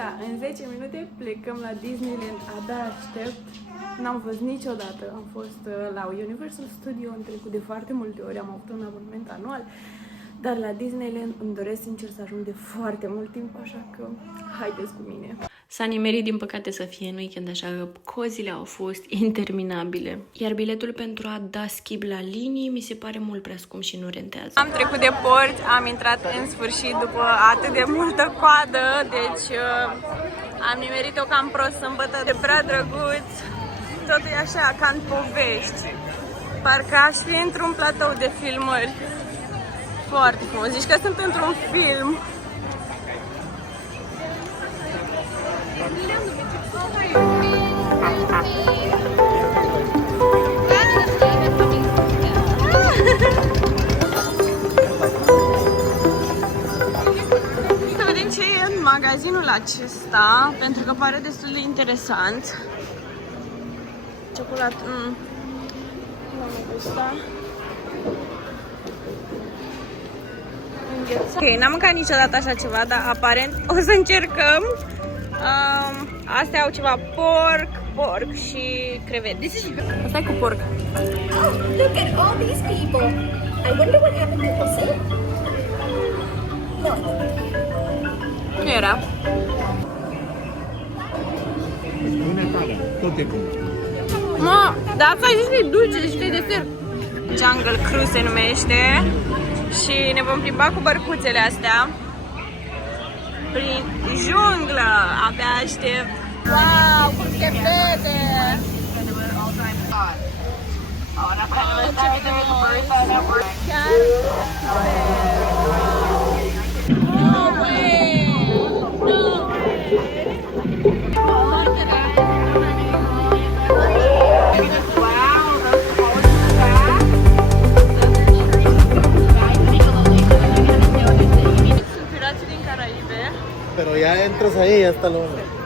dimineața, în 10 minute plecăm la Disneyland, abia aștept. N-am fost niciodată, am fost la Universal Studio, am trecut de foarte multe ori, am avut un abonament anual, dar la Disneyland îmi doresc sincer să ajung de foarte mult timp, așa că haideți cu mine. S-a nimerit din păcate să fie în weekend, așa că cozile au fost interminabile. Iar biletul pentru a da schimb la linii mi se pare mult prea scump și nu rentează. Am trecut de porți, am intrat în sfârșit după atât de multă coadă, deci am nimerit-o cam prost sâmbătă, de prea drăguț. Totul e așa, ca în povești. Parcă aș fi într-un platou de filmări. Foarte frumos, zici că sunt într-un film. Să vedem ce e în magazinul acesta, pentru că pare destul de interesant. Ciocolat, nu mă gusta. Ok, n-am mâncat niciodată așa ceva, dar aparent o să încercăm. Astea au ceva porc și crevete. Asta e cu porc. Oh, look at all these people. I wonder what happened to Jose. No. Nu era. Spune tare, tot e bun. Mă, dar asta ai zis că e dulce, zici că e desert. Jungle Cruise se numește. Și ne vom plimba cu bărcuțele astea prin junglă. Abia aștept. Wow, cu crevete! Pero ya entras ahí y ya está lo bueno.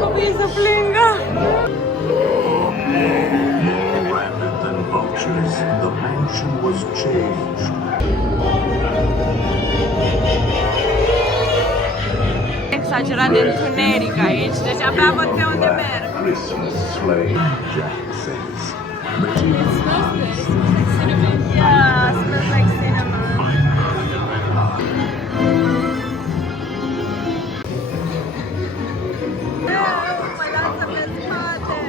Copiii să plângă! The mansion was changed. Exagerat de întuneric aici, deci abia văd pe unde merg. Christmas sleigh, Jack says. Yeah, smells like cinnamon. Mă lasă pe spate.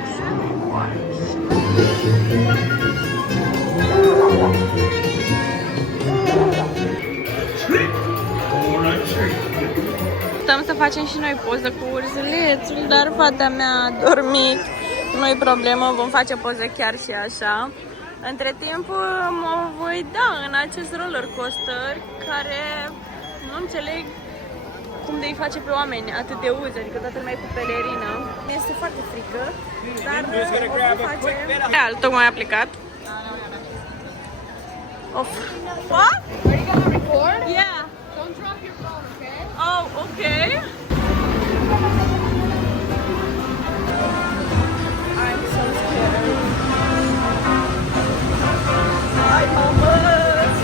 Stăm să facem și noi poză cu ursulețul, dar fata mea a dormit. Nu-i problemă, vom face poză chiar și așa. Între timp mă voi da în acest roller coaster care nu înțeleg cum de-i face pe oameni atât de uzi, adică toată lumea e cu pelerină. Este foarte frică, dar o vom face. Real, tocmai a plecat. Of. What? Are you gonna record? Yeah. Don't drop your phone, okay? Oh, okay. I'm so scared. I'm almost.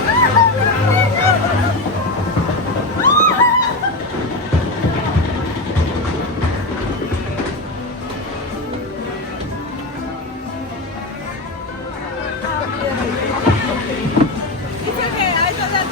It's okay. I thought that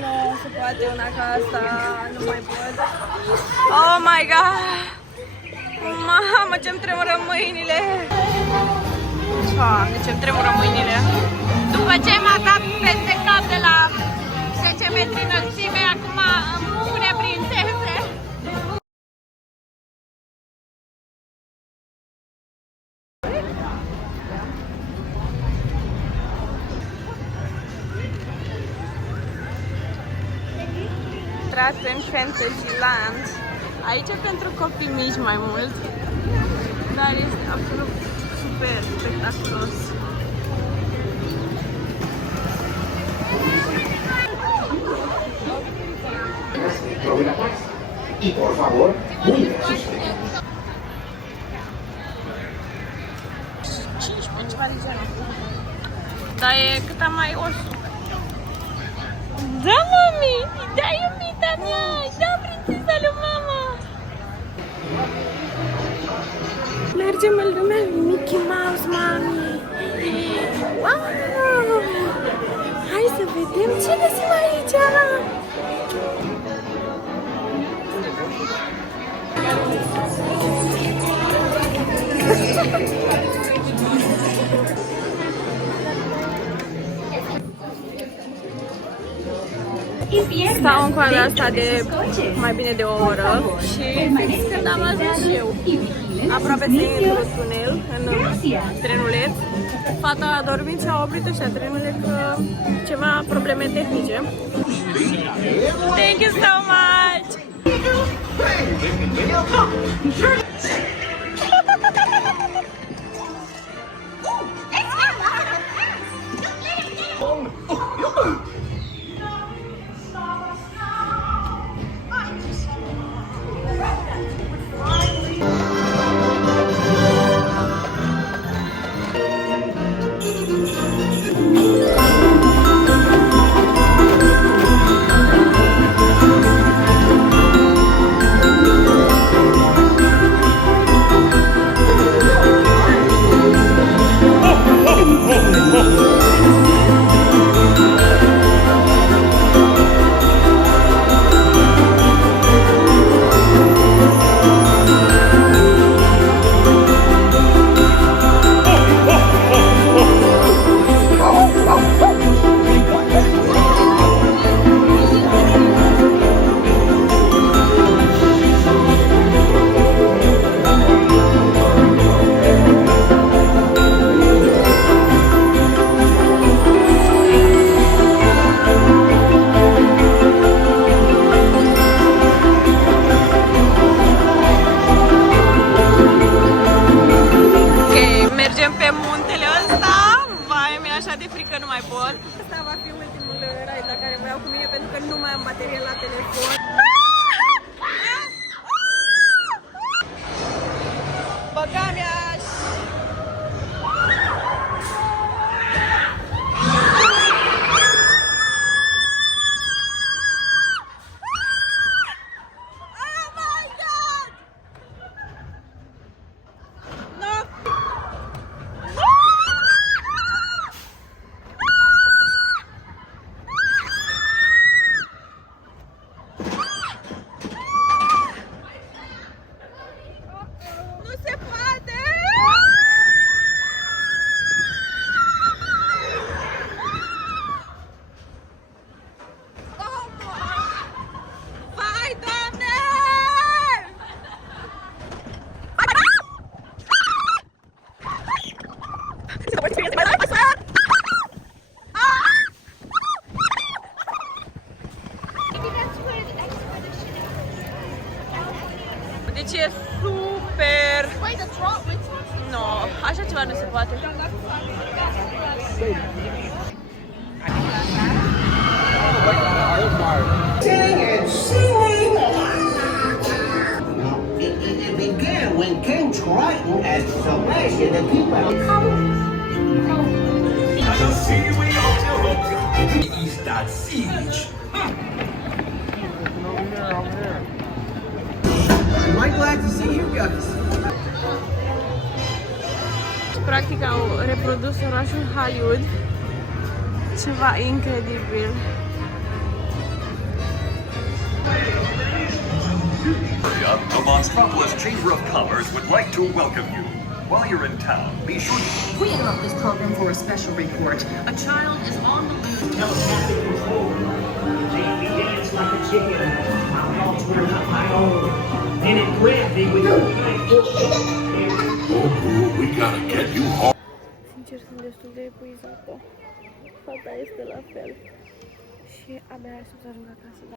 Nu se poate una ca asta, nu mai pot. Oh my god! Mamă, ce-mi tremură mâinile! Doamne, ce-mi tremură mâinile! După ce m-a dat peste cap de la 10 metri înălțime, acum îmi pune prințese! Intrat în Fantasyland. Aici e pentru copii mici mai mult, dar este absolut super spectaculos. Y por favor, muy despacio. 15, ceva de genul. Dar e cât am mai os. Da, mami! Da, iubita mea! Da, prințesa lui mama! Mergem în lumea lui Mickey Mouse, mami! Wow! Hai să vedem ce găsim aici! Stau în coada asta de mai bine de o oră și fix când am ajuns și eu aproape să intru în tunel, în trenuleț, fata a dormit și a oprit ăștia trenurile că ceva probleme tehnice. Thank you so much! Asta va fi ultimul raid la care vă iau cu mine pentru că nu mai am baterie la telefon. Băga-mi-aș! Deci e super... No, așa ceva nu se poate. It began when King Triton asked Sebastian to keep out. East that siege. I'm glad to see you guys. Practic au reprodus orașul Hollywood Ceva incredibil. The Monstropolis Chamber of Commerce would like to welcome you. While you're in town, be sure to... We interrupt this program for a special report. A child is on the loose. Telepathic control. Make me dance like a chicken. My thoughts were not my own. And it grabbed me with a knife. We gotta get you home. Sincer, sunt destul de epuizată. Fata este la fel. Și abia aștept să ajung acasă.